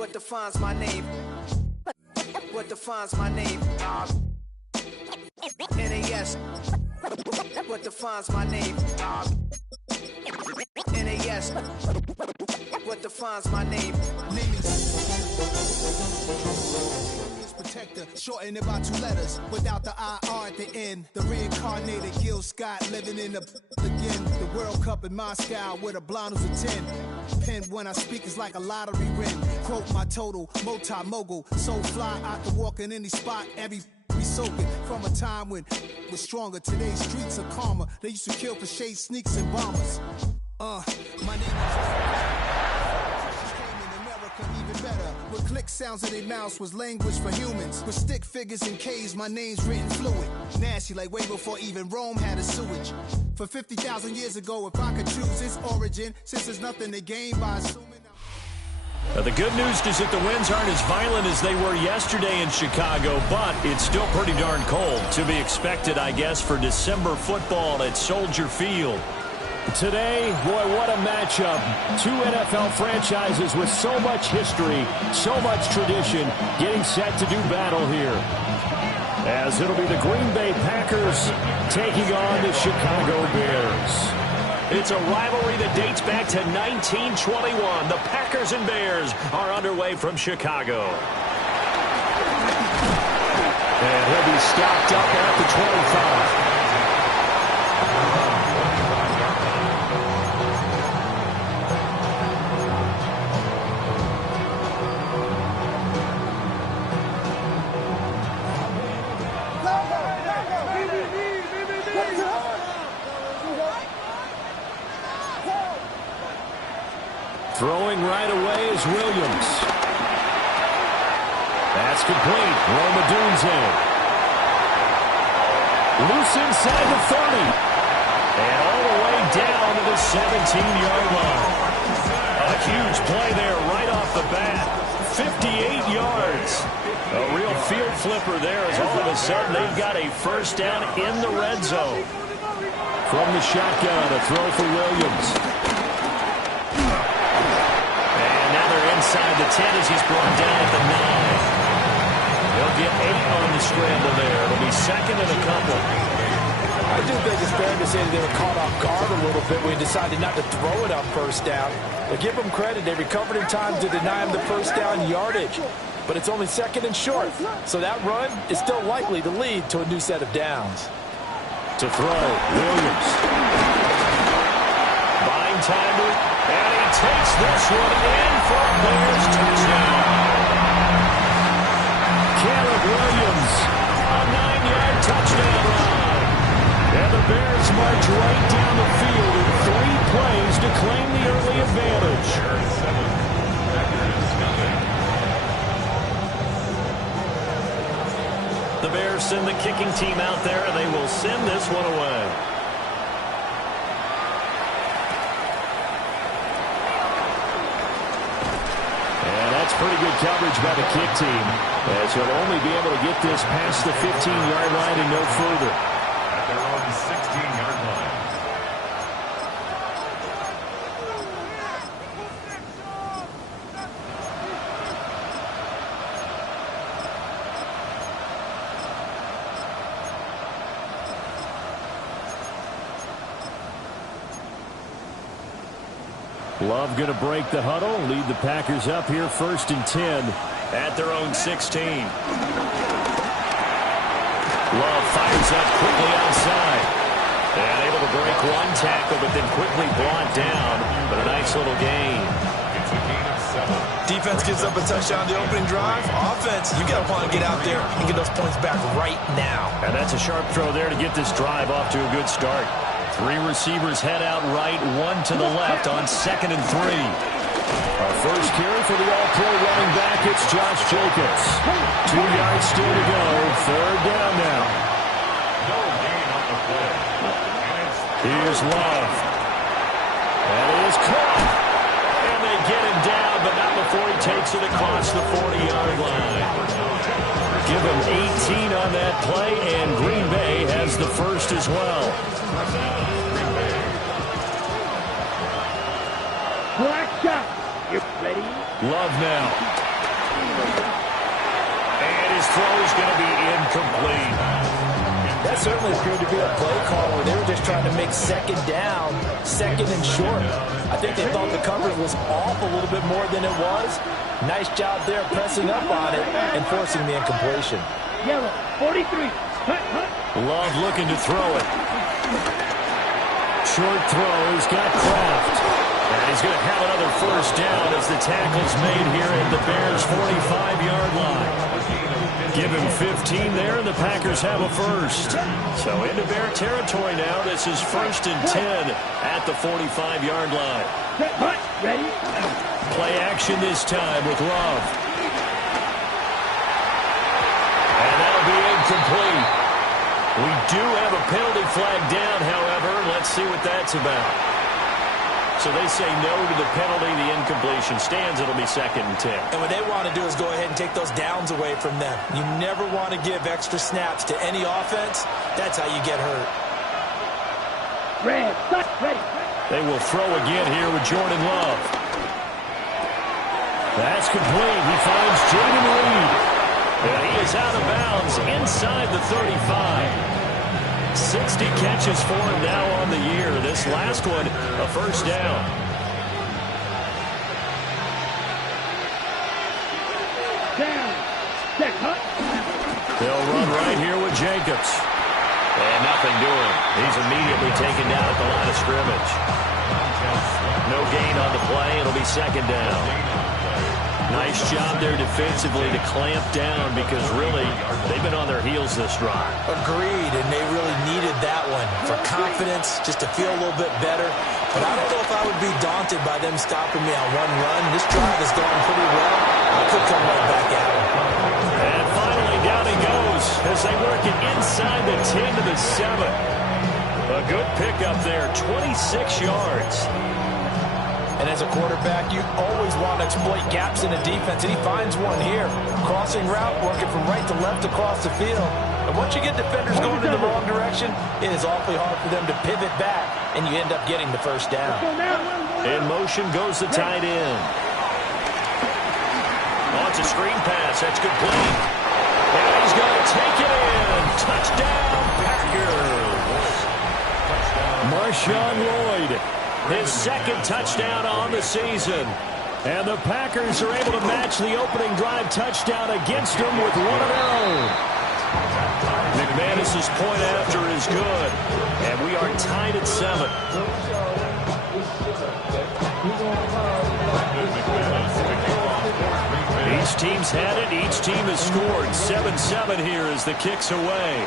What defines my name? What defines my name? NAS. What defines my name? NAS. What defines my name? Protector, shorten it by 2 letters without the IR at the end. The reincarnated Gil Scott living in the again. The World Cup in Moscow with a blonde who's a 10. Pen when I speak is like a lottery win. Quote my total, multi-mogul. So fly, I can walk in any spot. Every be soaking from a time when was stronger. Today's streets are calmer. They used to kill for shade sneaks and bombers. My name is even better. With click sounds in their mouths was language for humans. With stick figures and K's, my name's written fluid. Nasty like way before even Rome had a sewage. For 50,000 years ago, if I could choose its origin, since there's nothing to gain by assuming. The good news is that the winds aren't as violent as they were yesterday in Chicago, but it's still pretty darn cold. To be expected, I guess, for December football at Soldier Field. Today, boy, what a matchup. 2 NFL franchises with so much history, so much tradition, getting set to do battle here. As it'll be the Green Bay Packers taking on the Chicago Bears. It's a rivalry that dates back to 1921. The Packers and Bears are underway from Chicago. And he'll be stopped up at the 25. Throwing right away is Williams. That's complete. Roma Dunze. Loose inside the 30. And all the way down to the 17-yard line. A huge play there right off the bat. 58 yards. A real field flipper there as all of a sudden they've got a first down in the red zone. From the shotgun, a throw for Williams. Inside the 10 as he's brought down at the 9. He'll get 8 on the scramble there. It'll be second and a couple. I do think it's fair to say that they were caught off guard a little bit when he decided not to throw it on first down. But give them credit. They recovered in time to deny him the first down yardage. But it's only second and short. So that run is still likely to lead to a new set of downs. To throw, Williams. Buying time to it. And he takes this one in for a Bears touchdown. Caleb Williams, a 9-yard touchdown run. And the Bears march right down the field in 3 plays to claim the early advantage. The Bears send the kicking team out there, and they will send this one away. Pretty good coverage by the kick team, as he'll only be able to get this past the 15-yard line and no further. At their own 16-yard line. Love going to break the huddle, lead the Packers up here first and 10. At their own 16. Love fires up quickly outside. And able to break one tackle, but then quickly brought down. But a nice little gain. It's a gain of 7. Defense gives up a touchdown the opening drive. Offense, you got to want to get out there and get those points back right now. And that's a sharp throw there to get this drive off to a good start. 3 receivers head out right, 1 to the left on 2nd and 3. Our first carry for the all-pro running back, it's Josh Jacobs. 2 yards still to go, 3rd down now. No gain on the play. Here's Love. That is caught. And they get him down, but not before he takes it across the 40-yard line. Give him 18 on that play, and Green Bay has the first as well. Black shot. You ready? Love now. And his throw is going to be incomplete. That certainly appeared to be a play call where they were just trying to make second down, second and short. I think they thought the coverage was off a little bit more than it was. Nice job there pressing up on it and forcing the incompletion. Yellow, 43. Love looking to throw it. Short throw. He's got Kraft. And he's going to have another first down as the tackle's made here at the Bears' 45-yard line. Give him 15 there, and the Packers have a first. So into Bear territory now. This is 1st and 10 at the 45-yard line. Ready? Play action this time with Love. And that'll be incomplete. We do have a penalty flag down, however. Let's see what that's about. So they say no to the penalty. The incompletion stands. It'll be 2nd and 10. And what they want to do is go ahead and take those downs away from them. You never want to give extra snaps to any offense. That's how you get hurt. Red, ready. They will throw again here with Jordan Love. That's complete. He finds Jaden Reed. And he is out of bounds inside the 35. 60 catches for him now on the year. This last one, a first down. Down. Set, hut. They'll run right here with Jacobs. And nothing doing. He's immediately taken down at the line of scrimmage. No gain on the play. It'll be 2nd down. Nice job there defensively to clamp down because really they've been on their heels this drive. Agreed, and they really needed that one for confidence, just to feel a little bit better. But I don't know if I would be daunted by them stopping me on one run. This drive has gone pretty well. I could come right back at him. And finally down he goes as they work it inside the 10 to the 7. A good pickup there, 26 yards. And as a quarterback, you always want to exploit gaps in the defense, and he finds one here. Crossing route, working from right to left across the field. And once you get defenders going in the wrong direction, it is awfully hard for them to pivot back, and you end up getting the first down. In motion goes the tight end. Oh, it's a screen pass. That's complete. And he's going to take it in. Touchdown, Packers. Marshawn Lloyd. His 2nd touchdown on the season. And the Packers are able to match the opening drive touchdown against them with one of their own. McManus's point after is good. And we are tied at 7. Each team's had it. Each team has scored. 7-7 here as the kick's away.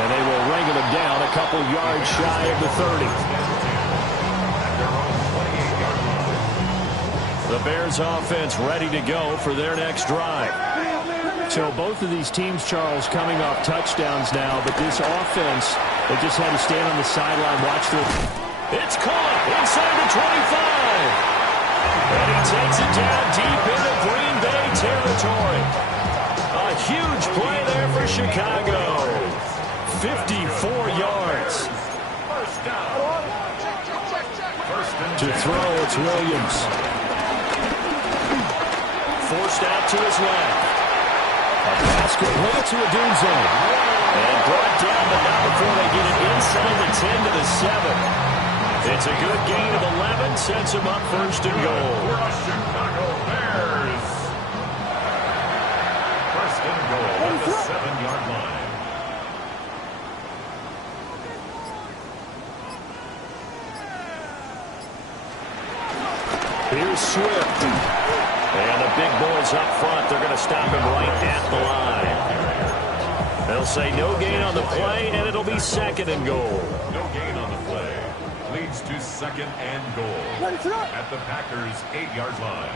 And they will wrangle him down a couple yards shy of the 30. The Bears offense ready to go for their next drive. So both of these teams, Charles, coming off touchdowns now, but this offense, they just had to stand on the sideline, watch their... It's caught inside the 25. And he takes it down deep into Green Bay territory. A huge play there for Chicago. 54 yards. To throw, it's Williams. Forced out to his left. A basket way to Adunze. And brought down, but not before they get it inside the 10 to the 7. It's a good gain of 11, sets him up 1st and goal. Chicago Bears. 1st and goal at the 7-yard line. Here's Swift. And the big boys up front, they're going to stop him right at the line. They'll say no gain on the play, and it'll be 2nd and goal. No gain on the play. Leads to 2nd and goal at the Packers' 8-yard line.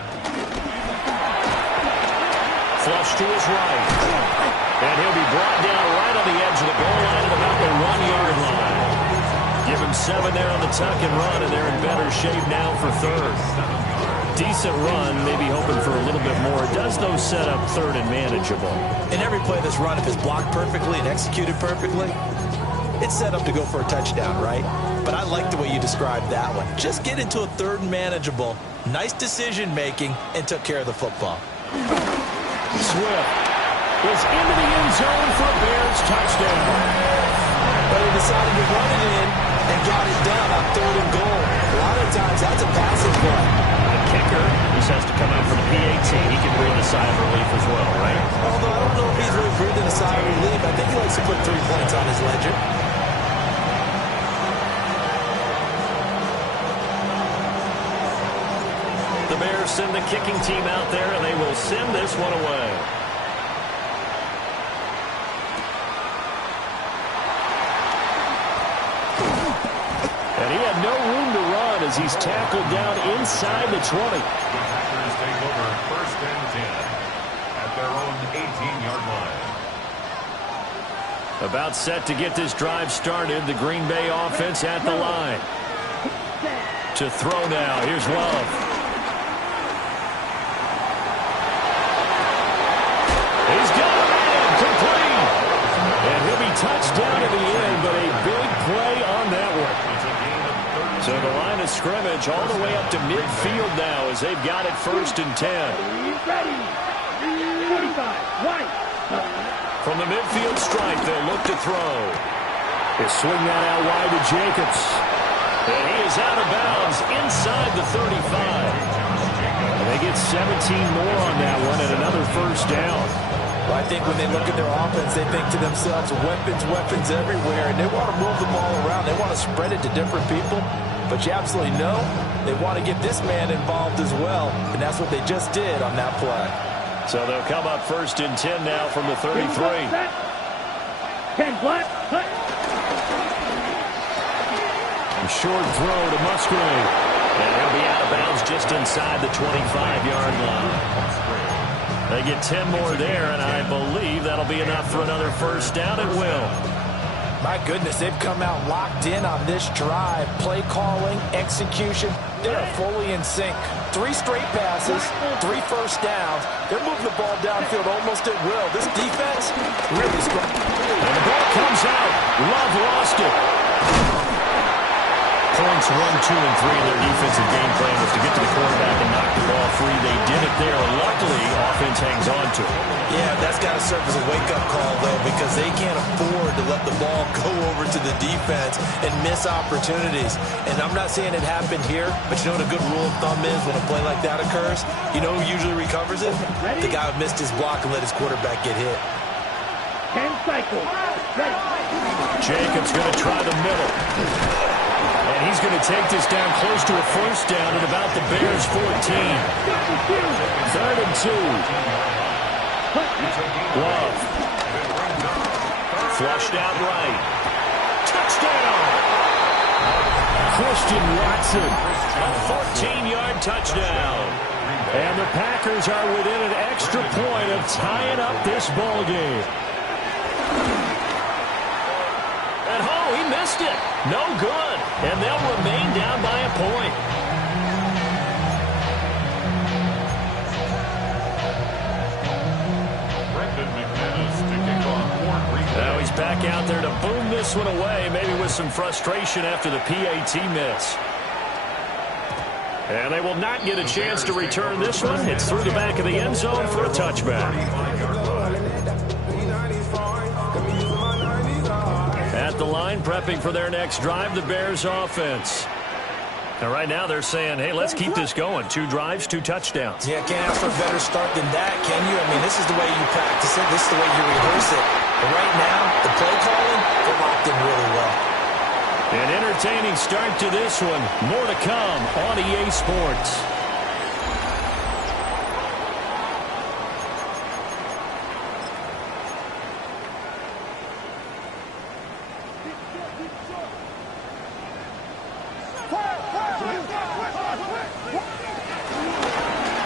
Flush to his right. And he'll be brought down right on the edge of the goal line at about the 1-yard line. Give him 7 there on the tuck and run, and they're in better shape now for 3rd. Decent run, maybe hoping for a little bit more. It does, though, set up 3rd and manageable. In every play that's run, if it's blocked perfectly and executed perfectly, it's set up to go for a touchdown, right? But I like the way you described that one. Just get into a third and manageable, nice decision-making, and took care of the football. Swift is into the end zone for a Bears touchdown. But he decided to run it in and got it done on 3rd and goal. A lot of times, that's a passing play. The kicker just has to come out for the PAT. He can breathe a sigh of relief as well, right? Although I don't know if he's really breathing a sigh of relief. I think he likes to put 3 points on his ledger. The Bears send the kicking team out there, and they will send this one away. And he had no room to run as he's tackled down inside the 20. The Packers take over 1st and 10 at their own 18-yard line. About set to get this drive started. The Green Bay offense at the line. To throw now. Here's Love. He's got a man. Complete. And he'll be touched down at the end, but a big play on that one. So the line of scrimmage all the way up to midfield now as they've got it 1st and 10. Ready. 45. Right. From the midfield stripe, they'll look to throw. They swing that out wide to Jacobs. And he is out of bounds inside the 35. And they get 17 more on that one and another 1st down. Well, I think when they look at their offense, they think to themselves, weapons everywhere, and they want to move the ball around. They want to spread it to different people. But you absolutely know they want to get this man involved as well, and that's what they just did on that play. So they'll come up 1st and 10 now from the 33. 10 flat. Cut. A short throw to Musgrave. And he'll be out of bounds just inside the 25-yard line. They get 10 more there, and I believe that'll be enough for another 1st down. It will. My goodness, they've come out locked in on this drive. Play calling, execution, they're fully in sync. 3 straight passes, 3 first downs. They're moving the ball downfield almost at will. This defense, really strong. And the ball comes out. Love lost it. Points 1, 2, and 3 in their defensive game plan was to get to the quarterback and knock the ball free. They did it there. Luckily, offense hangs on to it. Yeah, that's got to serve as a wake-up call, though, because they can't afford to let the ball go over to the defense and miss opportunities. And I'm not saying it happened here, but you know what a good rule of thumb is when a play like that occurs? You know who usually recovers it? The guy who missed his block and let his quarterback get hit. 10 cycles. Ready. Jacobs going to try the middle. And he's going to take this down close to a 1st down at about the Bears' 14. 3rd and 2. Love. Flushed out right. Touchdown! Christian Watson. A 14-yard touchdown. And the Packers are within an extra point of tying up this ball game. And he missed it. No good. And they'll remain down by a point. Now he's back out there to boom this one away, maybe with some frustration after the PAT miss. And they will not get a chance to return this one. It's through the back of the end zone for a touchback. At the line, prepping for their next drive, the Bears offense. And right now they're saying, hey, let's keep this going. 2 drives, 2 touchdowns. Yeah, can't ask for a better start than that, can you? I mean, this is the way you practice it. This is the way you rehearse it. But right now, the play calling, they're locked in really well. An entertaining start to this one. More to come on EA Sports.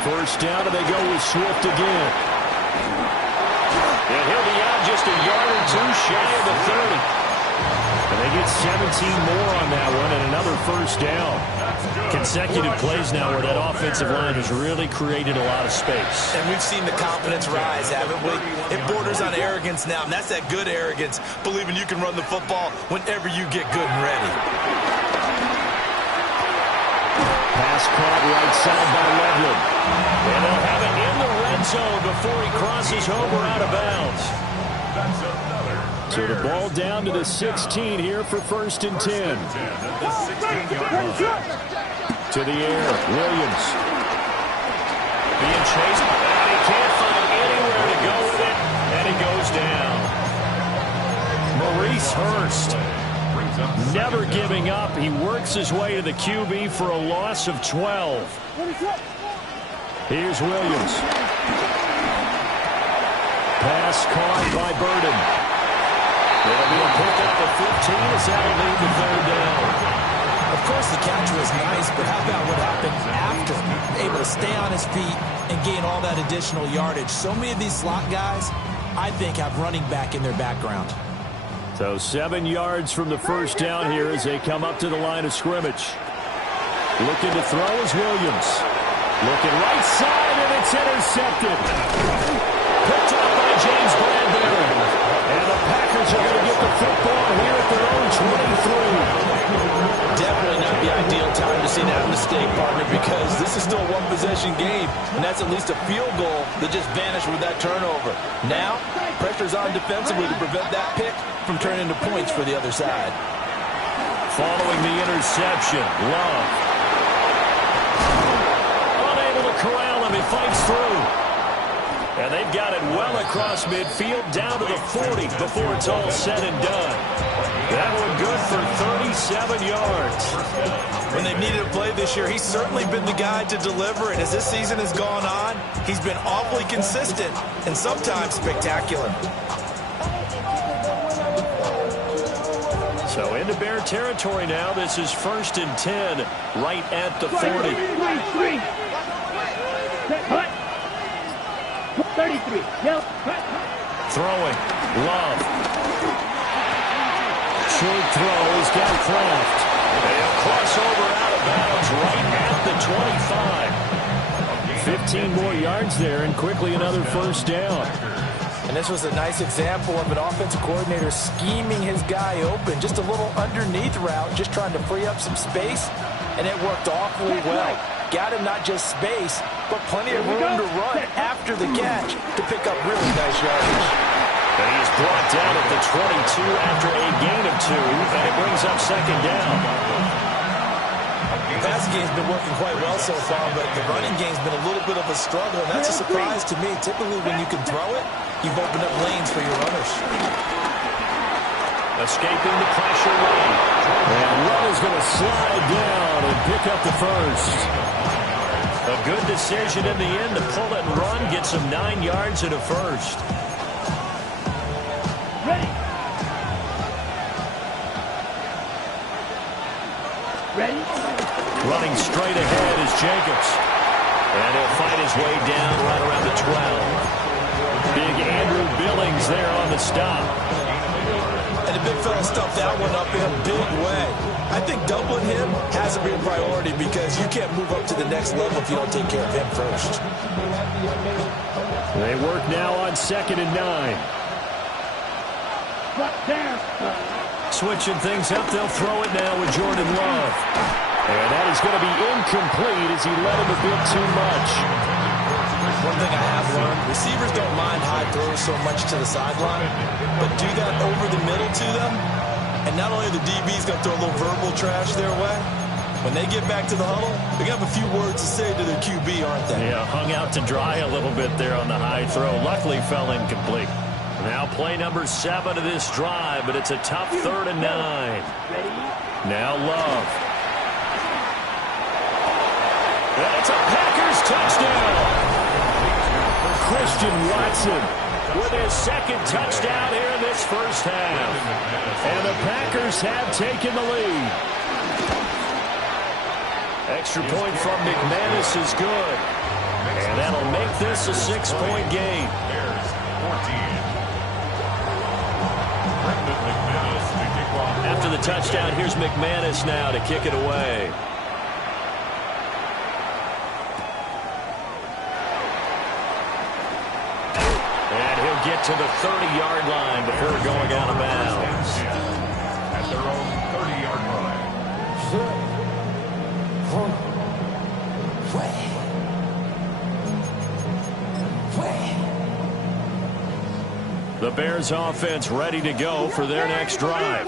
First down, and they go with Swift again. And he'll be out just a yard or 2 shy of the 30. And They get 17 more on that one and another first down. Consecutive plays now where that offensive line has really created a lot of space. And we've seen the confidence rise, haven't we? It borders on arrogance now, and that's that good arrogance, believing you can run the football whenever you get good and ready. Pass caught right side by Loveland. And they'll have it in the red zone before he crosses over out of bounds. So the ball down to the 16 here for 1st and 10. To the air, Williams. Being chased, and he can't find anywhere to go with it, and he goes down. Maurice Hurst, never giving up. He works his way to the QB for a loss of 12. Here's Williams. Pass caught by Burden. It'll be a pickup of 15 as that'll lead the 3rd down. Of course, the catch was nice, but how about what happened after? Able to stay on his feet and gain all that additional yardage. So many of these slot guys, I think, have running back in their background. So 7 yards from the first down here as they come up to the line of scrimmage. Looking to throw is Williams. Looking right side, and it's intercepted. Picked up by James Bradbury. And the Packers are going to get the football here at their own 23. Definitely not the ideal time to see that mistake, partner, because this is still a one-possession game, and that's at least a field goal that just vanished with that turnover. Now, pressure's on defensively to prevent that pick from turning into points for the other side. Following the interception, Love. Unable to corral him, he fights through. And they've got it well across midfield, down to the 40 before it's all said and done. That one good for 37 yards. When they've needed a play this year, he's certainly been the guy to deliver. And as this season has gone on, he's been awfully consistent and sometimes spectacular. So into Bear territory now. This is 1st and 10 right at the 40. 33. Yep. Throwing. Love. Short throw. He's got Kraft. They'll cross over out of bounds right at the 25. 15 more yards there and quickly another first down. And this was a nice example of an offensive coordinator scheming his guy open. Just a little underneath route, just trying to free up some space. And it worked awfully well. Got him not just space, but plenty of room to run after the catch to pick up really nice yardage. And he's brought down at the 22 after a gain of 2, and it brings up 2nd down. The passing game's been working quite well so far, but the running game's been a little bit of a struggle, and that's a surprise to me. Typically, when you can throw it, you've opened up lanes for your runners. Escaping the pressure lane. And Love is going to slide down and pick up the first. A good decision in the end to pull it and run, get some 9 yards and a first. Ready. Ready. Running straight ahead is Jacobs. And he'll fight his way down right around the 12. Big Andrew Billings there on the stop. And the big fella stuffed that one up in a big way. I think doubling him has to be a priority because you can't move up to the next level if you don't take care of him first. They work now on 2nd and 9. Switching things up, they'll throw it now with Jordan Love. And that is going to be incomplete as he led him a bit too much. One thing I have learned, receivers don't mind high throws so much to the sideline, but do that over the middle to them, and not only are the DBs going to throw a little verbal trash their way, when they get back to the huddle, they're going to have a few words to say to their QB, aren't they? Yeah, hung out to dry a little bit there on the high throw. Luckily fell incomplete. Now play number 7 of this drive, but it's a tough 3rd and 9. Now Love. And it's a Packers touchdown. Christian Watson with his 2nd touchdown here in this first half. And the Packers have taken the lead. Extra point from McManus is good. And that'll make this a 6-point game. After the the touchdown. Here's McManus now to kick it away. And he'll get to the 30-yard line before going out of bounds. At their own 30-yard line. The Bears offense ready to go for their next drive.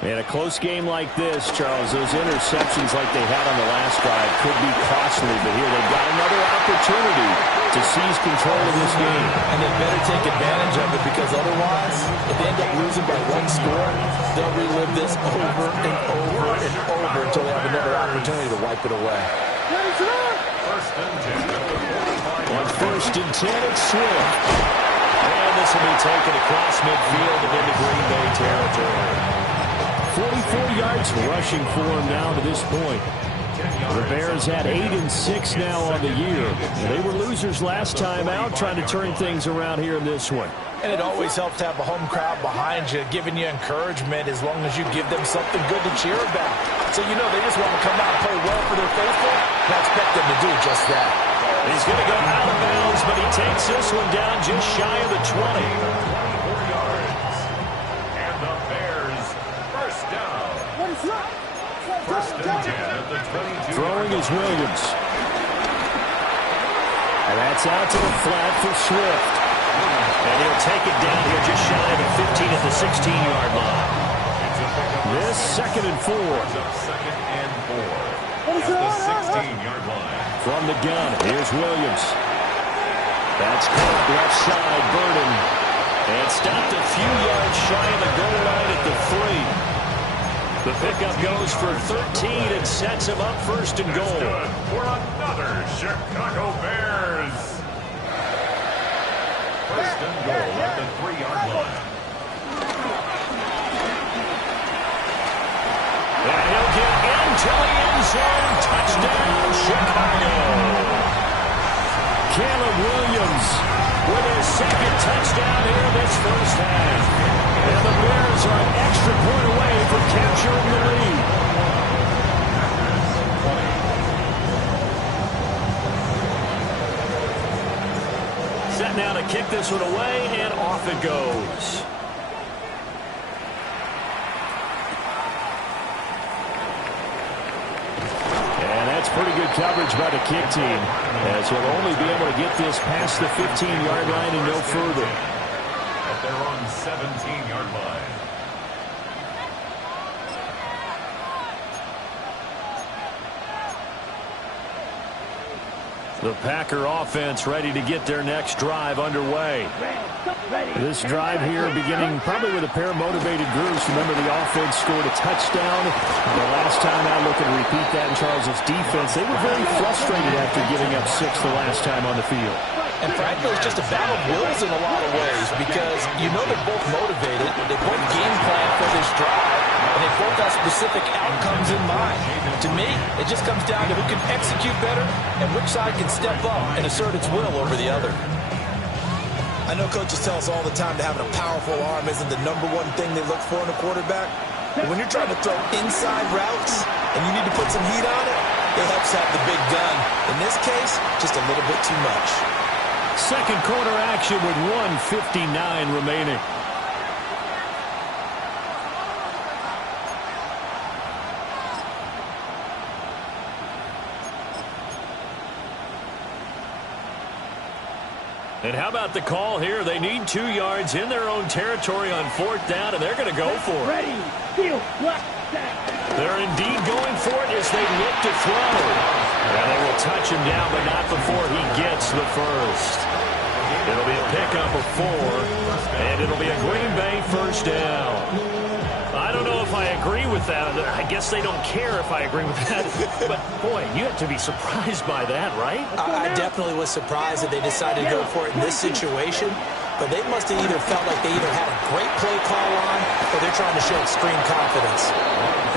In a close game like this, Charles, those interceptions like they had on the last drive could be costly, but here they've got another opportunity to seize control of this game. And they better take advantage of it, because otherwise, if they end up losing by one score, they'll relive this over and over and over until they have another opportunity to wipe it away. First and 10. On first and 10, it's Swift. And this will be taken across midfield and into Green Bay territory. 44 yards rushing for him now to this point. The Bears had 8-6 now on the year. They were losers last time out, trying to turn things around here in this one. And it always helps to have a home crowd behind you, giving you encouragement as long as you give them something good to cheer about. So you know they just want to come out and play well for their faithful, and I expect them to do just that. He's going to go out of bounds, but he takes this one down just shy of the 20. 24 yards. And the Bears first down. First and 10 at the 22. Throwing is Williams. And that's out to the flat for Swift. And he'll take it down here just shy of the 15 at the 16-yard line. This second and 4. Second and 4 at the 16-yard line. From the gun, here's Williams. That's caught left side, Burden. And stopped a few yards shy of the goal line at the 3. The pickup goes for 13 and sets him up first and goal. Good for another Chicago Bears. First and goal at the 3-yard line. And he'll get into the end zone. Touchdown, Chicago. Caleb Williams with his second touchdown here this first half. And the Bears are an extra point away from capturing the lead. Set now to kick this one away, and off it goes. And that's pretty good coverage by the kick team, as he'll only be able to get this past the 15-yard line and no further. At their own 17-yard line. The Packer offense ready to get their next drive underway. This drive here beginning probably with a pair of motivated groups. Remember, the offense scored a touchdown. The last time out, looking to repeat that in Charles' defense. They were very frustrated after giving up 6 the last time on the field. And frankly, it's just a battle of wills in a lot of ways, because you know they're both motivated. They both game plan for this drive, and they both have specific outcomes in mind. To me, it just comes down to who can execute better and which side can step up and assert its will over the other. I know coaches tell us all the time that having a powerful arm isn't the #1 thing they look for in a quarterback. But when you're trying to throw inside routes and you need to put some heat on it, it helps have the big gun. In this case, just a little bit too much. Second quarter action with 1:59 remaining. And how about the call here? They need 2 yards in their own territory on 4th down, and they're going to go for it. Ready, field, block, back. They're indeed going for it as they look to throw. And they will touch him down, but not before he gets the first. It'll be a pickup of 4, and it'll be a Green Bay first down. I don't know if I agree with that. I guess they don't care if I agree with that. But, boy, you have to be surprised by that, right? I definitely was surprised that they decided to go for it in this situation. But they must have either felt like they either had a great play call on or they're trying to show extreme confidence.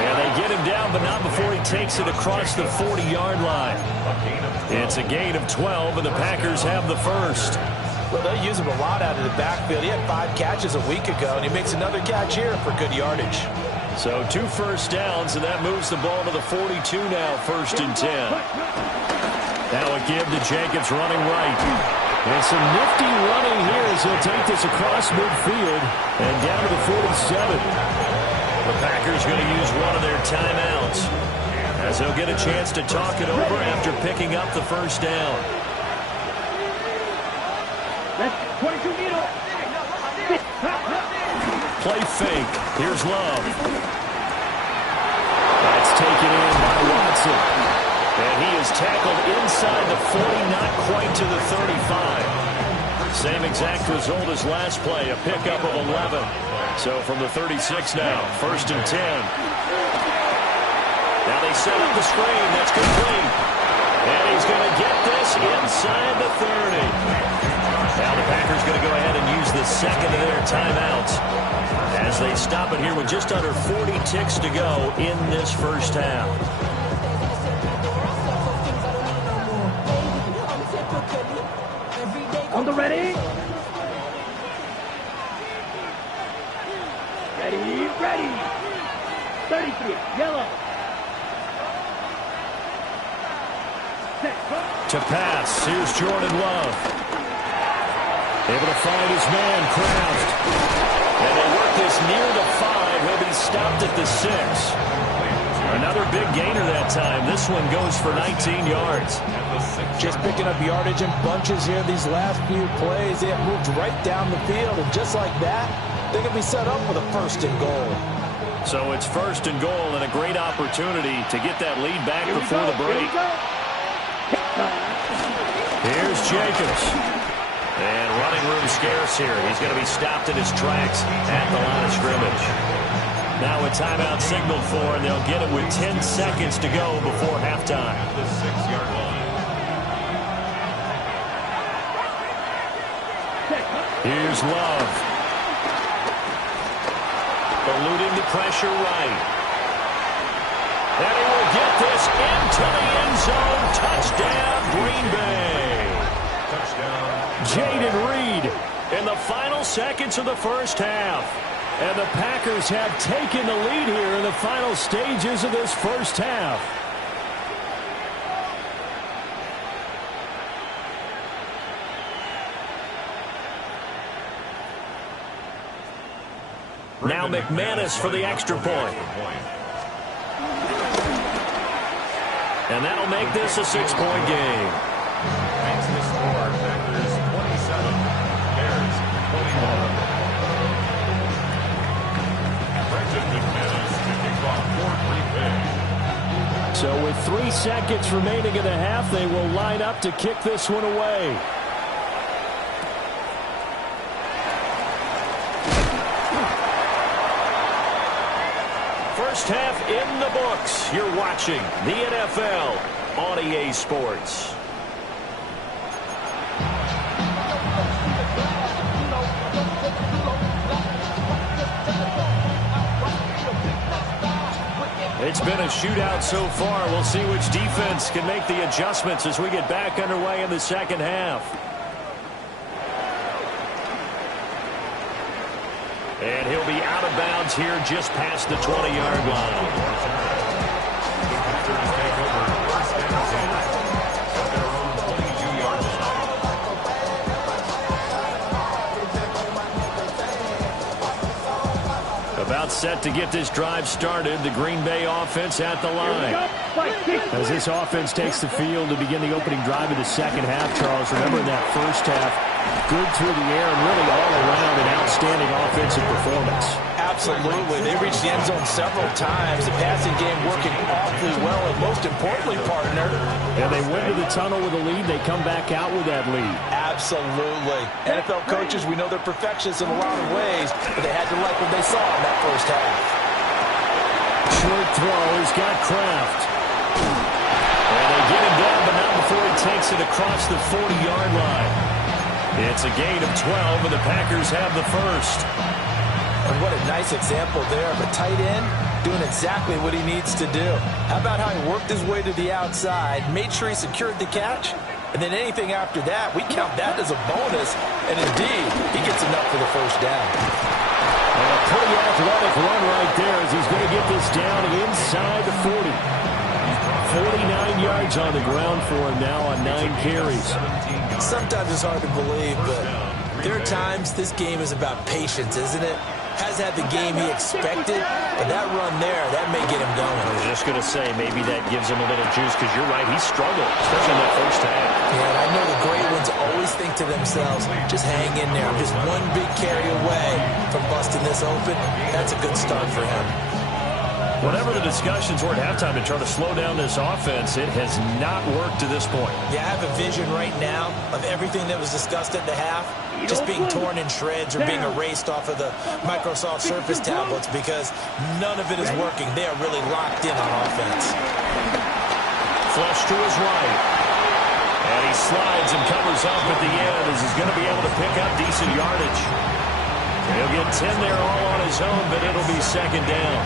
And they get him down, but not before he takes it across the 40-yard line. It's a gain of 12, and the Packers have the first. Well, they use him a lot out of the backfield. He had 5 catches a week ago, and he makes another catch here for good yardage. So 2 first downs, and that moves the ball to the 42 now, 1st and 10. Now a give to Jacobs running right. And some nifty running here as he'll take this across midfield and down to the 47. The Packers going to use one of their timeouts as they'll get a chance to talk it over after picking up the first down. Play fake. Here's Love. That's taken in by Watson. And he is tackled inside the 40, not quite to the 35. Same exact result as last play, a pickup of 11. So from the 36 now, 1st and 10. Now they set up the screen. That's complete. And he's going to get this inside the 30. Now the Packers going to go ahead and use the second of their timeouts as they stop it here with just under 40 ticks to go in this first half. On the ready. Ready. 33, yellow. To pass, here's Jordan Love. Able to find his man, Kraft. And they work this near the 5. He'll be stopped at the 6. Another big gainer that time. This one goes for 19 yards. Just picking up yardage in bunches here these last few plays. They have moved right down the field, and just like that, they can be set up with a 1st and goal. So it's 1st and goal and a great opportunity to get that lead back before the break. Here's Jacobs. And running room scarce here. He's going to be stopped in his tracks at the line of scrimmage. Now a timeout signaled for, and they'll get it with 10 seconds to go before halftime. The 6-yard line. Here's Love. Eluding the pressure right. And he will get this into the end zone. Touchdown, Green Bay. Touchdown. Jaden Reed in the final seconds of the first half. And the Packers have taken the lead here in the final stages of this first half. Now McManus for the extra point. And that'll make this a 6-point game. Makes the score. Packers 27, Bears 21. Brendan McManus kicking off for Green Bay. So with 3 seconds remaining in the half, they will line up to kick this one away. First half in the books. You're watching the NFL on EA Sports. It's been a shootout so far. We'll see which defense can make the adjustments as we get back underway in the second half. And he'll be out of bounds here just past the 20-yard line. About set to get this drive started. The Green Bay offense at the line. As this offense takes the field to begin the opening drive of the second half, Charles, remember in that first half, good through the air and really all around an outstanding offensive performance. Absolutely. They reached the end zone several times. The passing game working awfully well, and most importantly, partner. And they went to the tunnel with a lead. They come back out with that lead. Absolutely. NFL coaches, we know they're perfectionists in a lot of ways, but they had to like what they saw in that first half. Short throw. He's got Kraft. And they get him down, but not before he takes it across the 40-yard line. It's a gain of 12, and the Packers have the first. And what a nice example there of a tight end doing exactly what he needs to do. How about how he worked his way to the outside, made sure he secured the catch, and then anything after that, we count that as a bonus. And indeed, he gets enough for the first down. And a pretty athletic run right there as he's going to get this down inside the 40. 49 yards on the ground for him now on 9 carries. Sometimes it's hard to believe, but there are times this game is about patience, isn't it? Has had the game he expected, but that run there, that may get him going. I was just going to say, maybe that gives him a little juice, because you're right, he struggled, especially in that first half. Yeah, and I know the great ones always think to themselves, just hang in there. I'm just one big carry away from busting this open. That's a good start for him. Whatever the discussions were at halftime to try to slow down this offense, it has not worked to this point. Yeah, I have a vision right now of everything that was discussed at the half just being torn in shreds or being erased off of the Microsoft Surface tablets because none of it is working. They are really locked in on offense. Flush to his right. And he slides and covers up at the end as he's going to be able to pick up decent yardage. He'll get 10 there all on his own, but it'll be second down.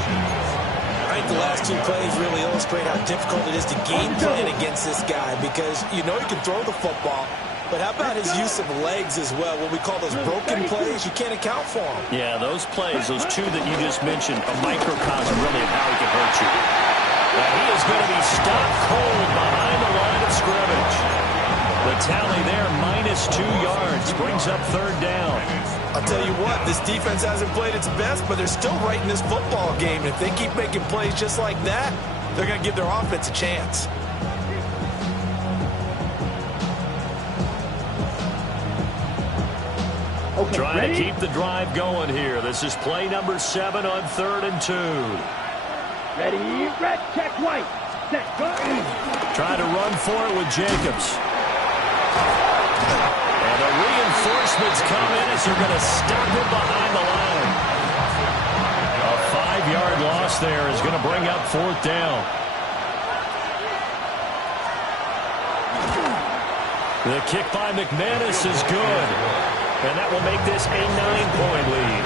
I think the last 2 plays really illustrate how difficult it is to game plan against this guy because you know he can throw the football, but how about his use of legs as well? What we call those broken plays, you can't account for them. Yeah, those plays, those 2 that you just mentioned, a microcosm really of how he can hurt you. And he is going to be stopped cold behind the line of scrimmage. The tally there, -2 yards, brings up third down. I'll tell you what, this defense hasn't played its best, but they're still right in this football game. If they keep making plays just like that, they're going to give their offense a chance. Okay, Trying ready? to keep the drive going here. This is play number 7 on 3rd and 2. Ready, red, check, white. Set, go. Trying to run for it with Jacobs. And the reinforcements come in as they're going to stop him behind the line. A 5-yard loss there is going to bring up 4th down. The kick by McManus is good. And that will make this a 9-point lead.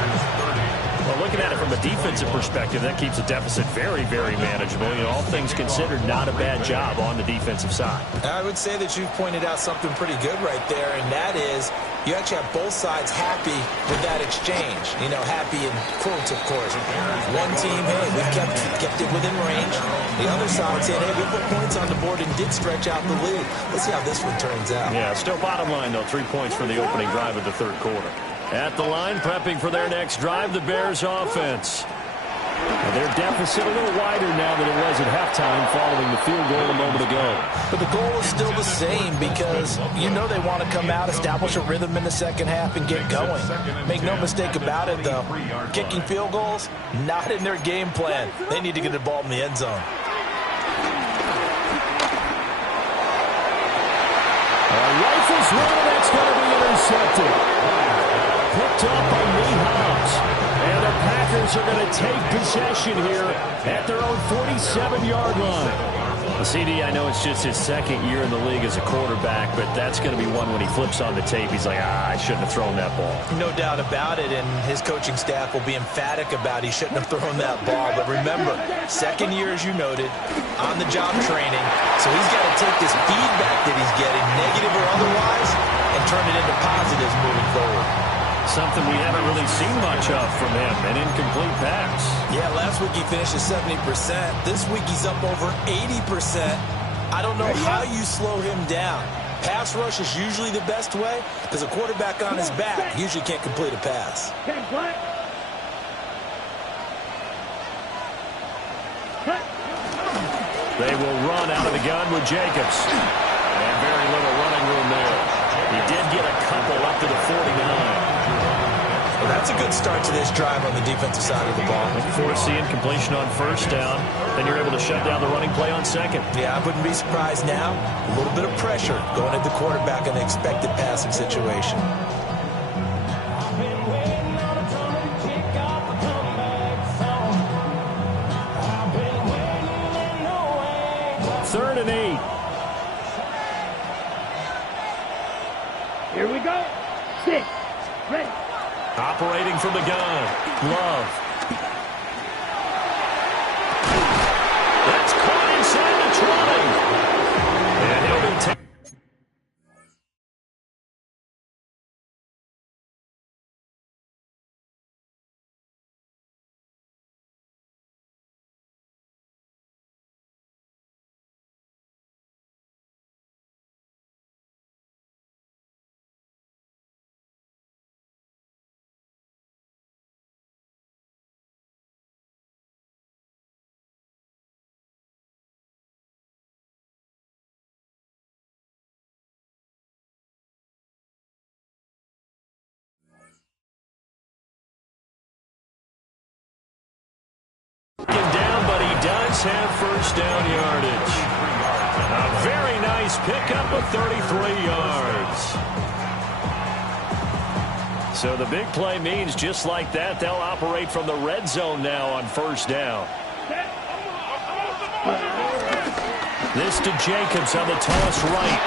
Well, looking at it from a defensive perspective, that keeps the deficit very, very manageable. You know, all things considered, not a bad job on the defensive side. I would say that you've pointed out something pretty good right there, and that is you actually have both sides happy with that exchange. You know, happy in quotes, of course. One team, hey, we've kept it within range. The other side saying, hey, we put points on the board and did stretch out the lead. Let's see how this one turns out. Yeah, still bottom line, though, 3 points for the opening drive of the third quarter. At the line, prepping for their next drive, the Bears offense. Well, their deficit a little wider now than it was at halftime following the field goal a moment ago. But the goal is still the same because you know they want to come out, establish a rhythm in the second half, and get going. Make no mistake about it, though. Kicking field goals, not in their game plan. They need to get the ball in the end zone. Rifles run, and that's going to be intercepted. Picked up by Lee Hobbs. And the Packers are going to take possession here at their own 47-yard line. The CD, I know it's just his second year in the league as a quarterback, but that's going to be one when he flips on the tape, he's like, I shouldn't have thrown that ball. No doubt about it, and his coaching staff will be emphatic about he shouldn't have thrown that ball. But remember, second year, as you noted, on-the-job training, so he's got to take this feedback that he's getting, negative or otherwise, and turn it into positives moving forward. Something we haven't really seen much of from him, an incomplete pass. Yeah, last week he finished at 70%. This week he's up over 80%. I don't know how you slow him down. Pass rush is usually the best way because a quarterback on his back usually can't complete a pass. They will run out of the gun with Jacobs. And very little running room there. He did get a couple up to the 49. Well, that's a good start to this drive on the defensive side of the ball. Forcing completion on first down. Then you're able to shut down the running play on second. Yeah, I wouldn't be surprised now. A little bit of pressure going at the quarterback in the expected passing situation. Third and 8. Here we go. 6. Ready. Operating from the gun. Love. Down, but he does have first down yardage. A very nice pickup of 33 yards. So the big play means just like that, they'll operate from the red zone now on first down. This to Jacobs on the toss right.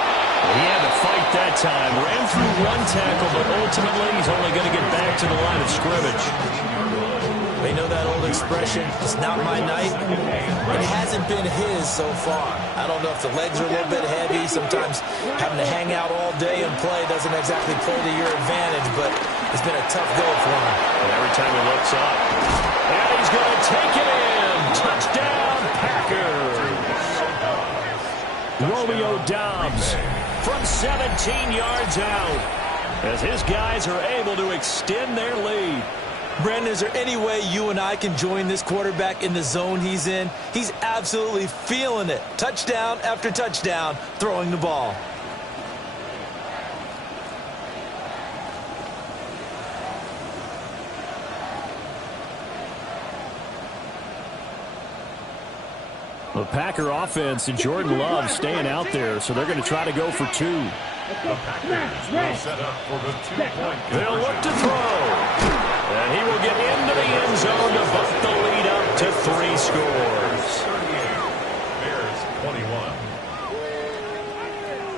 He had to fight that time. Ran through one tackle, but ultimately he's only going to get back to the line of scrimmage. They know that old expression, it's not my night. It hasn't been his so far. I don't know if the legs are a little bit heavy. Sometimes having to hang out all day and play doesn't exactly play to your advantage, but it's been a tough go for him. And every time he looks up, and he's going to take it in. Touchdown, Packers. Romeo Doubs from 17 yards out as his guys are able to extend their lead. Brandon, is there any way you and I can join this quarterback in the zone he's in? He's absolutely feeling it. Touchdown after touchdown, throwing the ball. The Packer offense and Jordan Love staying out there, so they're going to try to go for two. The Packers will set up for the 2-point conversion. They'll look to throw. And he will get into the end zone to bump the lead up to 3 scores. 38, Bears 21.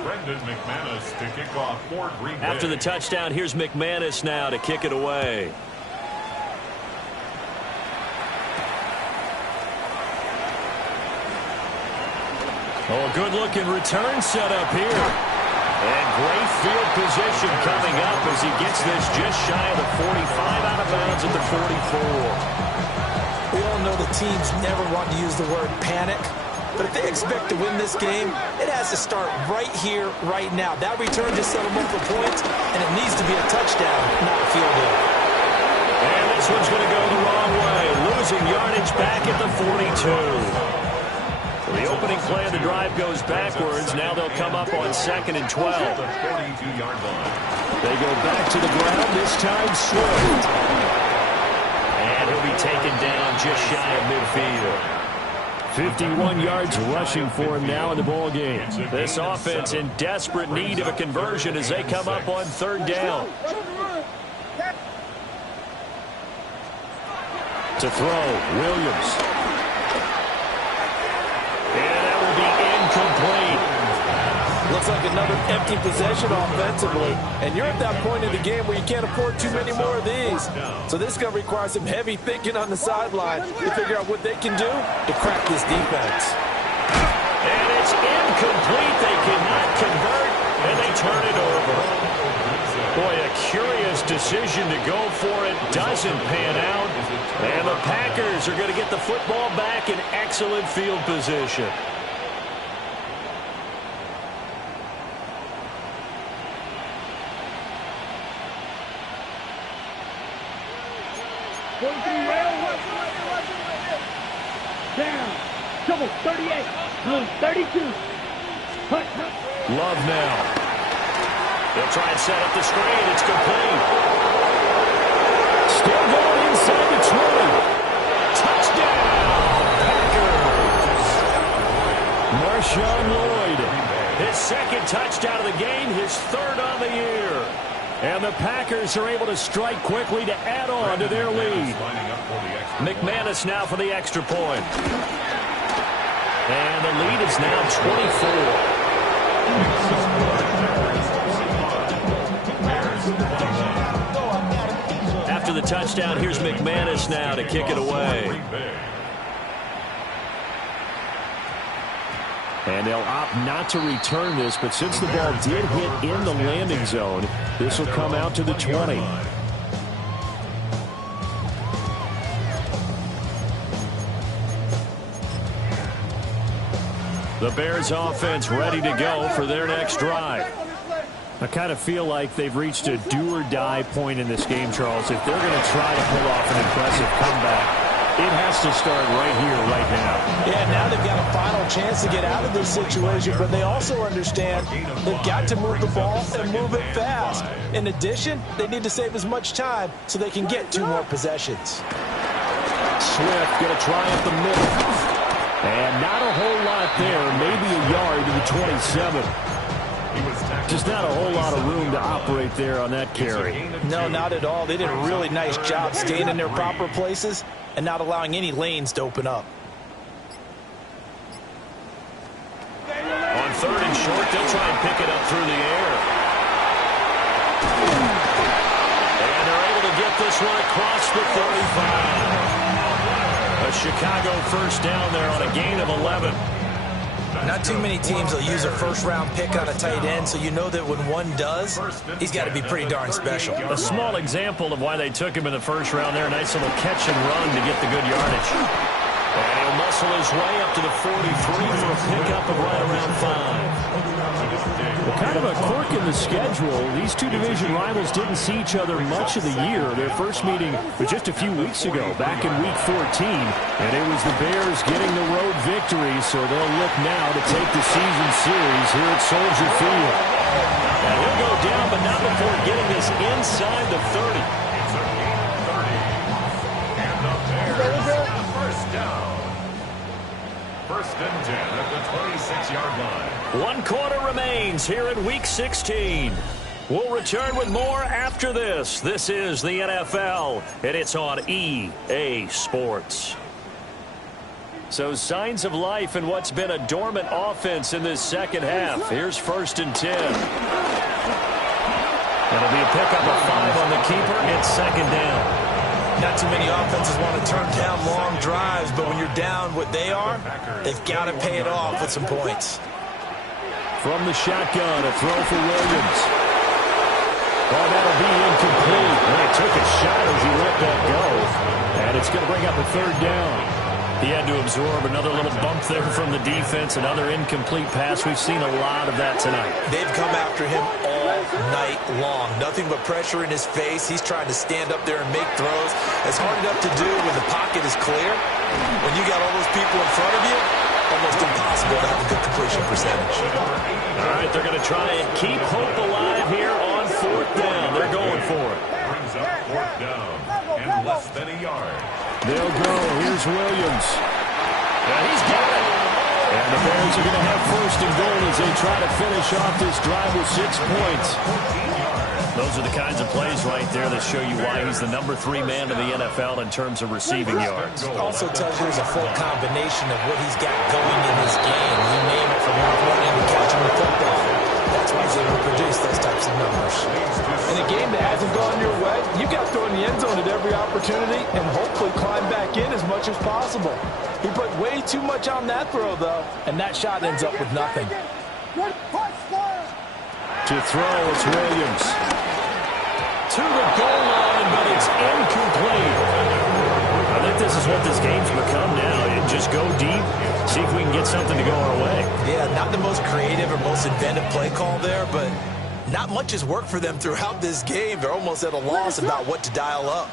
Brendan McManus to kick off for Green Bay. After the touchdown, here's McManus now to kick it away. Oh, good-looking return set up here. And great field position coming up as he gets this just shy of the 45, out of bounds at the 44. We all know the teams never want to use the word panic, but if they expect to win this game, it has to start right here, right now. That return just set them up for points, and it needs to be a touchdown, not a field goal. And this one's going to go the wrong way, losing yardage back at the 42. The opening play of the drive goes backwards. Now they'll come up on 2nd and 12. The 42-yard line. They go back to the ground, this time Swift. And he'll be taken down just shy of midfield. 51 yards rushing for him now in the ball game. This offense in desperate need of a conversion as they come up on 3rd down. To throw, Williams. Incomplete. Looks like another empty possession offensively. And you're at that point in the game where you can't afford too many more of these. So this is going to require some heavy thinking on the sideline to figure out what they can do to crack this defense. And it's incomplete. They cannot convert, and they turn it over. Boy, a curious decision to go for it. Doesn't pan out. And the Packers are going to get the football back in excellent field position. Down. Double 38. 32. Love now. They'll try and set up the screen. It's complete. Still going inside the 20. Touchdown, Packers. Marshawn Lloyd. His 2nd touchdown of the game, his 3rd on the year. And the Packers are able to strike quickly to add on to their lead. McManus now for the extra point. And the lead is now 24. After the touchdown, here's McManus now to kick it away. And they'll opt not to return this, but since the ball did hit in the landing zone, this will come out to the 20. The Bears offense ready to go for their next drive. I kind of feel like they've reached a do-or-die point in this game, Charles. If they're going to try to pull off an impressive comeback, it has to start right here, right now. Yeah, now they've got a final chance to get out of this situation, but they also understand they've got to move the ball and move it fast. In addition, they need to save as much time so they can get 2 more possessions. Swift going to try up the middle. And not a whole lot there. Maybe a yard to the 27. Just not a whole lot of room to operate there on that carry. No, not at all. They did a really nice job staying in their proper places and not allowing any lanes to open up. On 3rd and short, they'll try and pick it up through the air. And they're able to get this one across the 35. A Chicago first down there on a gain of 11. Not too many teams will use a first-round pick on a tight end, so you know that when one does, he's got to be pretty darn special. A small example of why they took him in the first round there. A nice little catch and run to get the good yardage. And he'll muscle his way up to the 43 for a pickup of right around 5. Well, kind of a quirk in the schedule. These two division rivals didn't see each other much of the year. Their first meeting was just a few weeks ago, back in Week 14. And it was the Bears getting the road victory, so they'll look now to take the season series here at Soldier Field. And he'll go down, but not before getting this inside the 30. And the Bears, first down. 1st and 10 at the 26-yard line. 1 quarter remains here in Week 16. We'll return with more after this. This is the NFL, and it's on EA Sports. So signs of life in what's been a dormant offense in this second half. Here's 1st and 10. It'll be a pickup of 5 on the keeper. It's 2nd down. Not too many offenses want to turn down long drives, but when you're down what they are, they've got to pay it off with some points. From the shotgun, a throw for Williams. Oh, that'll be incomplete. And he took a shot as he let that go. And it's going to bring up a 3rd down. He had to absorb another little bump there from the defense, another incomplete pass. We've seen a lot of that tonight. They've come after him all night long. Nothing but pressure in his face. He's trying to stand up there and make throws. It's hard enough to do when the pocket is clear. When you got all those people in front of you, almost impossible to have a good completion percentage. All right, they're going to try and keep hope alive here on 4th down. They're going for it. Brings up 4th down and less than a yard. They'll go. Here's Williams. And he's got it. And the Bears are going to have 1st and goal as they try to finish off this drive with 6 points. Those are the kinds of plays right there that show you why he's the number 3 man in the NFL in terms of receiving yards. Also tells you there's a full combination of what he's got going in his game. You name it, from running to catching the football. That's why he's able to produce those types of numbers. In a game that hasn't gone your way, you've got to throw in the end zone at every opportunity and hopefully climb back in as much as possible. He put way too much on that throw, though, and that shot ends up with nothing. To throw, it's Williams. To the goal line, but it's incomplete. I think this is what this game's become now. You just go deep, see if we can get something to go our way. Yeah, not the most creative or most inventive play call there, but not much has worked for them throughout this game. They're almost at a loss about what to dial up.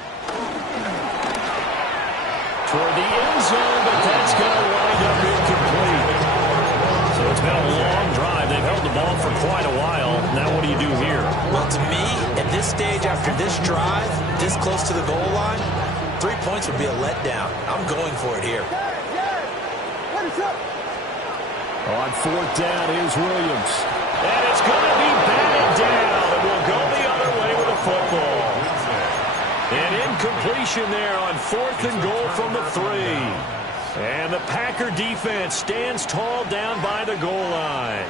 Toward the end zone, but that's going to wind up incomplete. So it's been a long drive. They've held the ball for quite a while. Now what do you do here? Well, to me, at this stage after this drive, this close to the goal line, 3 points would be a letdown. I'm going for it here. On 4th down, here's Williams. And it's going to be batted down. It will go the other way with a football. An incompletion there on 4th and goal from the 3. And the Packer defense stands tall down by the goal line.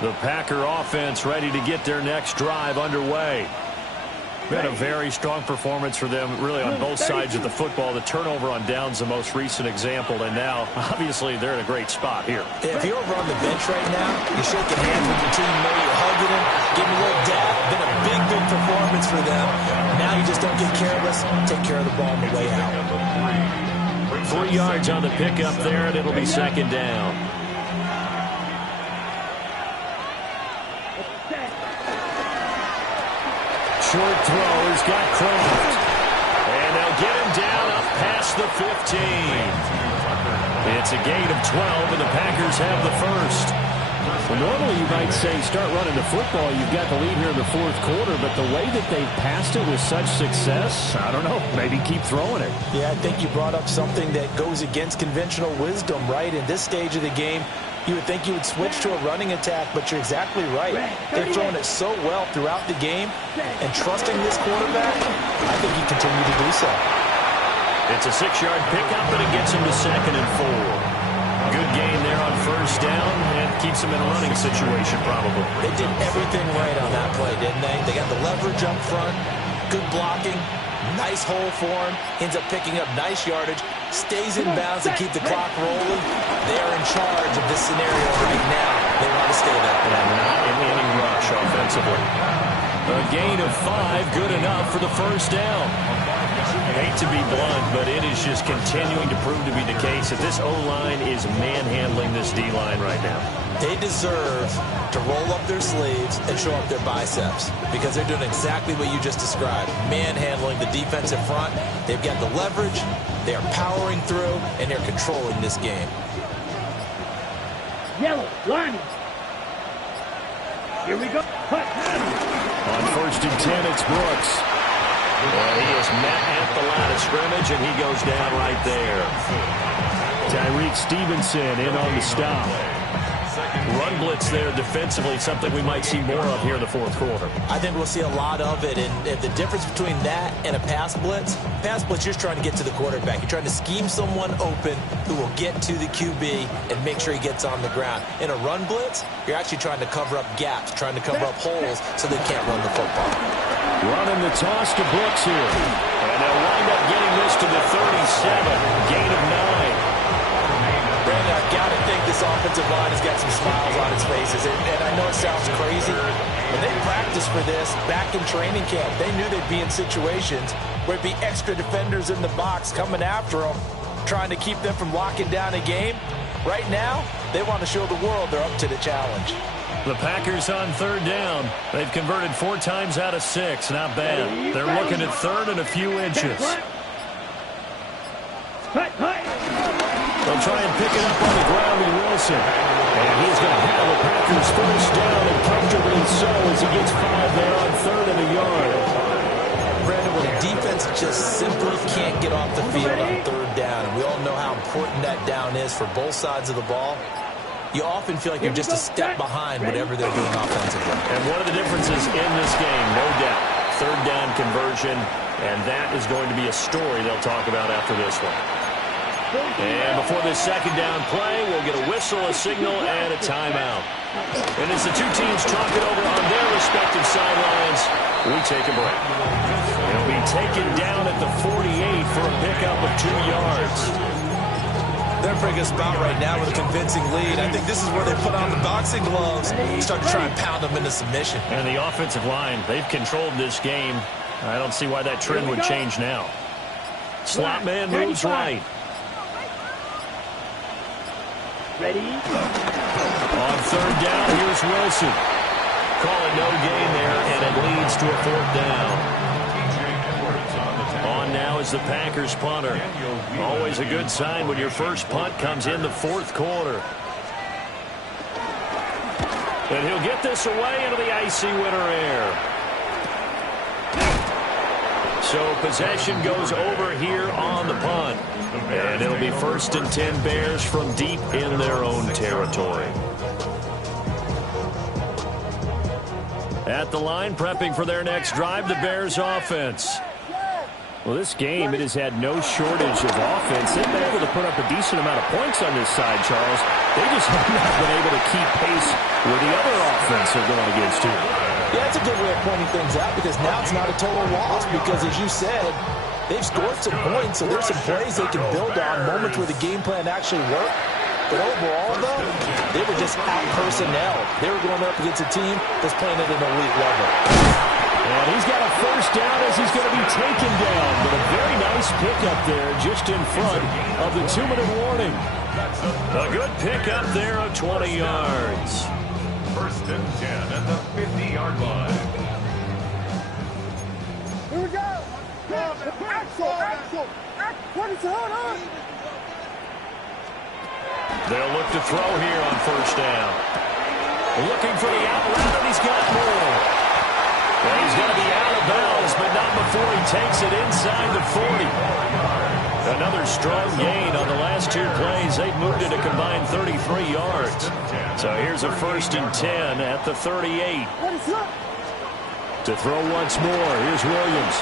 The Packer offense ready to get their next drive underway. Been a very strong performance for them, really, on both sides of the football. The turnover on downs the most recent example, and now, obviously, they're in a great spot here. Yeah, if you're over on the bench right now, you're shaking hands with your teammate, you're hugging him, giving a little dab. Been a big, big performance for them. Now you just don't get careless. Take care of the ball on the way out. 3 yards on the pickup there, and it'll be 2nd down. Short throw, he's got Kraft. And they'll get him down up past the 15. It's a gain of 12, and the Packers have the 1st. Well, normally you might say start running the football. You've got the lead here in the fourth quarter, but the way that they've passed it with such success, I don't know, maybe keep throwing it. Yeah, I think you brought up something that goes against conventional wisdom, right? In this stage of the game, you would think you would switch to a running attack, but you're exactly right. They've thrown it so well throughout the game, and trusting this quarterback, I think you continue to do so. It's a 6-yard pickup, and it gets him to 2nd and 4. Good gain there on first down, and keeps him in a running situation probably. They did everything right on that play, didn't they? They got the leverage up front, good blocking, nice hole for him, ends up picking up nice yardage, stays in bounds to keep the clock rolling. They're in charge of this scenario right now. They want to stay there. And not in any rush offensively. A gain of 5, good enough for the first down. I hate to be blunt, but it is just continuing to prove to be the case that this O-line is manhandling this D-line right now. They deserve to roll up their sleeves and show up their biceps because they're doing exactly what you just described, manhandling the defensive front. They've got the leverage, they are powering through, and they're controlling this game. Yellow, line. Here we go. Cut. On 1st and 10, it's Brooks. Well, he is met at the line of scrimmage, and he goes down right there. Tyreek Stevenson in on the stop. Run blitz there defensively, something we might see more of here in the fourth quarter. I think we'll see a lot of it, and the difference between that and a pass blitz, you're just trying to get to the quarterback. You're trying to scheme someone open who will get to the QB and make sure he gets on the ground. In a run blitz, you're actually trying to cover up gaps, trying to cover up holes so they can't run the football. Running the toss to Brooks here. And they'll wind up getting this to the 37, gain of 9. Brandon, I've got to think this offensive line has got some smiles on its faces. And I know it sounds crazy. When they practiced for this back in training camp, they knew they'd be in situations where it'd be extra defenders in the box coming after them, trying to keep them from locking down a game. Right now, they want to show the world they're up to the challenge. The Packers on 3rd down. They've converted 4 times out of 6. Not bad. They're looking at 3rd and a few inches. They'll try and pick it up on the ground with Wilson. And he's going to have the Packers first down, and comfortably so as he gets 5 there on 3rd and a yard. Brandon, when a defense just simply can't get off the field on 3rd down, and we all know how important that down is for both sides of the ball, you often feel like you're just a step behind whatever they're doing offensively. And one of the differences in this game, no doubt, 3rd down conversion, and that is going to be a story they'll talk about after this one. And before this 2nd down play, we'll get a whistle, a signal, and a timeout. And as the two teams talk it over on their respective sidelines, we take a break. It'll be taken down at the 48 for a pickup of 2 yards. They're in a pretty good spot right now with a convincing lead. I think this is where they put on the boxing gloves and start to try and pound them into submission. And the offensive line, they've controlled this game. I don't see why that trend would change now. Slot man moves right. Ready? On 3rd down, here's Wilson. Calling no gain there, and it leads to a 4th down. On now is the Packers punter. Always a good sign when your first punt comes in the 4th quarter. And he'll get this away into the icy winter air. So possession goes over here on the punt. And it'll be 1st and 10 Bears from deep in their own territory. At the line, prepping for their next drive, the Bears offense. Well, this game, it has had no shortage of offense. They've been able to put up a decent amount of points on this side, Charles. They just have not been able to keep pace with the other offense they're going against here. Yeah, that's a good way of pointing things out because now it's not a total loss because, as you said, they've scored some points, so there's some plays they can build on, moments where the game plan actually worked. But overall, though, they were just out-personnel. They were going up against a team that's playing at an elite level. And he's got a first down as he's going to be taken down. But a very nice pickup there just in front of the 2-minute warning. A good pickup there of 20 yards. 1st and 10 at the 50-yard line. Here we go. Axel. What is on? They'll look to throw here on 1st down. Looking for the out route, and he's got more. And he's going to be out of bounds, but not before he takes it inside the 40. Another strong gain on the last two plays. They've moved it a combined 33 yards. So here's a 1st and 10 at the 38. To throw once more, here's Williams.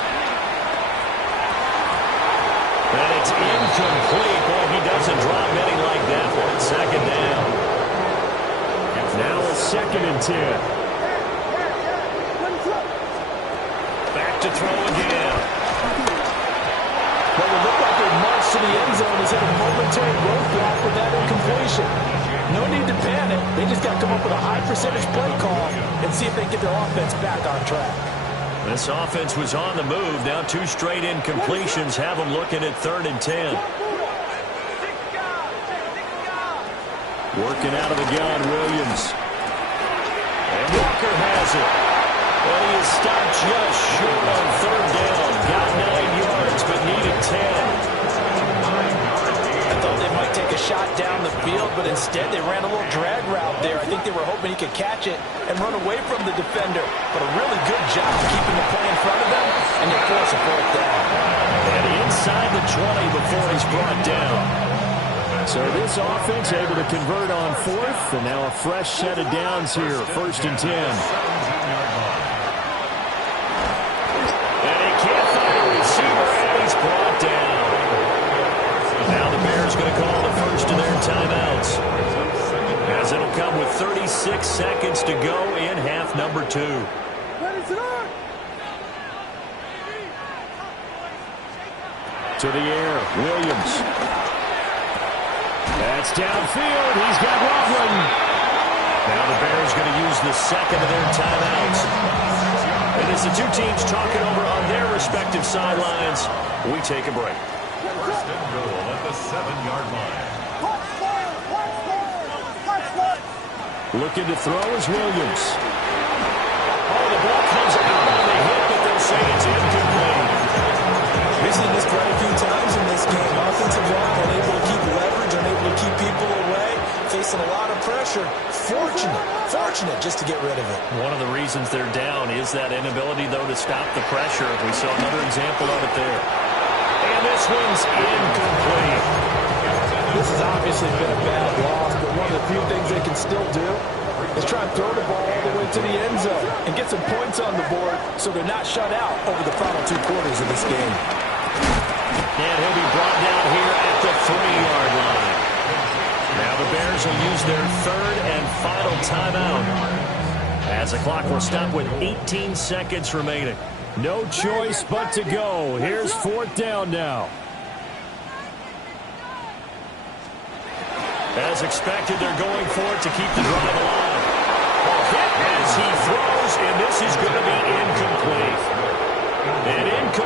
And it's incomplete. Boy, he doesn't drop many like that one. 2nd down. Now a 2nd and 10. Back to throw again. Well, it looked like they marched to the end zone. He's had a momentary roadblock with that incompletion. No need to panic. They just got to come up with a high percentage play call and see if they can get their offense back on track. This offense was on the move. Now 2 straight incompletions have them looking at 3rd and 10. Working out of the gun, Williams. And Walker has it. Well, he is stopped just short on 3rd down. Got 9 yards, but needed 10. I thought they might take a shot down the field, but instead they ran a little drag route there. I think they were hoping he could catch it and run away from the defender. But a really good job keeping the play in front of them, and they force a 4th down. And inside the 20 before he's brought down. So this offense able to convert on 4th, and now a fresh set of downs here, 1st and 10. And he can't find a receiver, and he's brought down. Now the Bears going to call the first of their timeouts, as it'll come with 36 seconds to go in half number 2. To the air, Williams. That's downfield. He's got Roughlin. Now the Bears going to use the 2nd of their timeouts. And as the 2 teams talking over on their respective sidelines, we take a break. 1st and goal at the 7-yard line. Looking to throw is Williams. Oh, the ball comes out on the hit, but they'll say it's incomplete. We've seen this quite a few times in this game. Offensive line unable to keep leverage, unable to keep people away, facing a lot of pressure. Fortunate just to get rid of it. One of the reasons they're down is that inability, though, to stop the pressure. We saw another example of it there. And this one's incomplete. This has obviously been a bad loss, but one of the few things they can still do is try and throw the ball all the way to the end zone and get some points on the board so they're not shut out over the final 2 quarters of this game. And he'll be brought down here at the 3-yard line. Now the Bears will use their 3rd and final timeout, as the clock will stop with 18 seconds remaining. No choice but to go. Here's 4th down now. As expected, they're going for it to keep the drive alive. Hit as he throws, and this is going to be incomplete. And incomplete.